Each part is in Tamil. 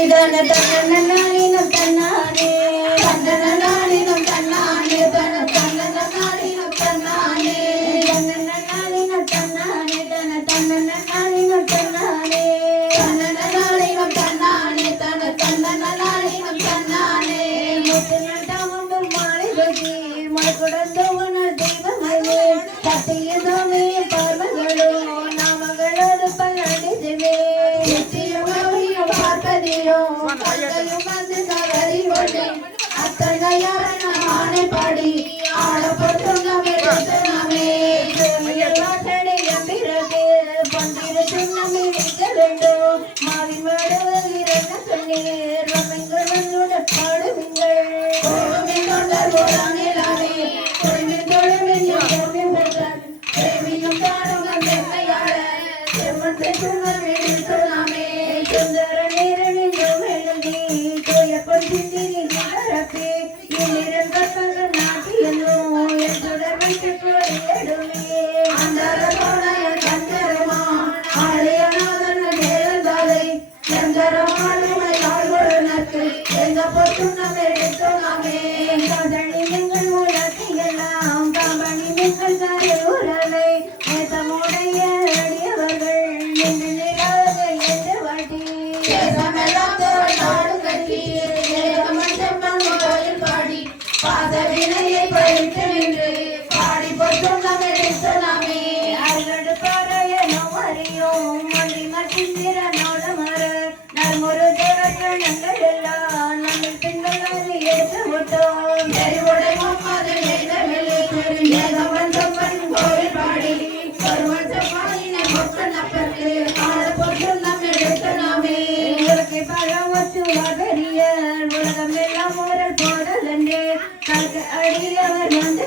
தன தன தன்னாரே Hasta el gallo ಕೊಂತಿದ್ದೀರಿ ಮಾರಪ್ಪೆ ಇಲ್ಲಿ ರಂಗಪ್ಪನ ನಾಟಿಯನು ಎಂದೊಡ ಬೈಟಕೊಳ್ಳೆಡುವೆ ಅಂದರ ಕೋಣಯ ತಂದರಮ அழையனாதன நேர்ந்தாலை எந்தரமான யாழ்வுடனக்கு எந்த பொத்து நாம் எடுத்தோம் நாமே அடியில் வந்து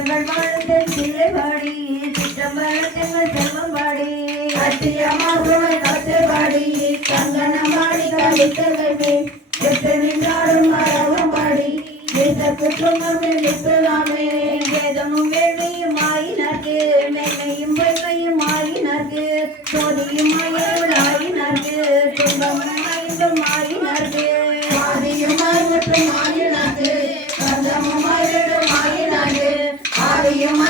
திட்டங்கள் வாழ்ந்தன் சிலைபாடி திட்டம் வழக்கங்கள் செல்வம் பாடி. அத்தியமாக கத்தை பாடி தங்கனமாடி கவித்தகமே செத்து நின்றாடும் மரவம் பாடி. நித்த குற்றமே நித்தலாமே ஐயம்மா